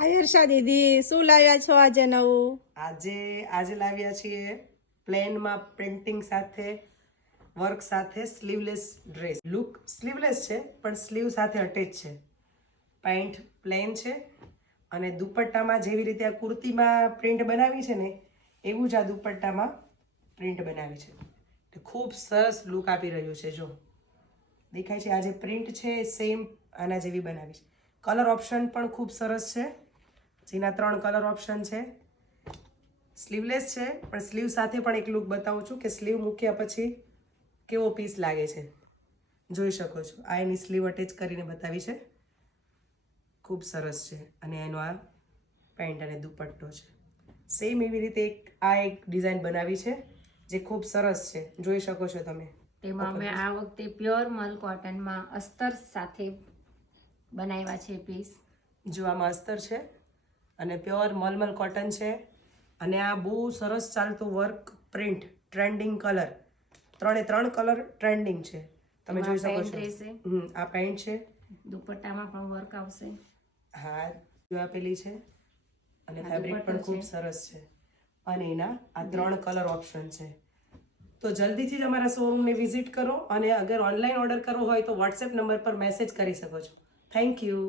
હાય હર્ષા દીદી, શું લાવ્યા છો આજે નવું? આજે લાવ્યા છીએ પ્લેનમાં પ્રિન્ટિંગ સાથે વર્ક સાથે સ્લીવલેસ ડ્રેસ. લુક સ્લીવલેસ છે પણ સ્લીવ સાથે અટેચ છે. પેન્ટ પ્લેન છે અને દુપટ્ટામાં જેવી રીતે આ કુર્તીમાં પ્રિન્ટ બનાવી છે ને એવું જ આ દુપટ્ટામાં પ્રિન્ટ બનાવી છે. તો ખૂબ સરસ લુક આપી રહ્યું છે. જો દેખાય છે આ જે પ્રિન્ટ છે સેમ આના જેવી બનાવી છે. કલર ઓપ્શન પણ ખૂબ સરસ છે, જેના 3 કલર ઓપ્શન છે. સ્લીવલેસ છે પણ સ્લીવ સાથે પણ એક લુક બતાવું છું કે સ્લીવ મૂક્યા પછી કેવો પીસ લાગે છે. જોઈ શકો છો આ એની સ્લીવ અટેચ કરીને બતાવી છે. ખૂબ સરસ છે. અને એનો આ પેન્ટ અને દુપટ્ટો છે. સેમ એવી રીતે એક ડિઝાઇન બનાવી છે જે ખૂબ સરસ છે. જોઈ શકો છો તમે. તેમાં અમે આ વખતે પ્યોર મલ કોટનમાં અસ્તર સાથે બનાવ્યા છે પીસ. જો આમાં અસ્તર છે અને પ્યોર મલમલ કોટન છે અને આ બહુ સરસ ચાલતું work print trending colour 3 colour trending છે. તમે જોઈ શકો છો. આ પેન્ટ છે, દુપટ્ટામાં પણ વર્ક આવશે. હા જો આપેલી છે અને ફેબ્રિક પણ ખૂબ સરસ છે અને એના આ 3 કલર ઓપ્શન છે. તો જલ્દીથી જ અમારા શોરૂમને વિઝિટ કરો અને અગર ઓનલાઈન ઓર્ડર કરવો હોય તો વોટ્સએપ નંબર પર મેસેજ કરી શકો છો. Thank you.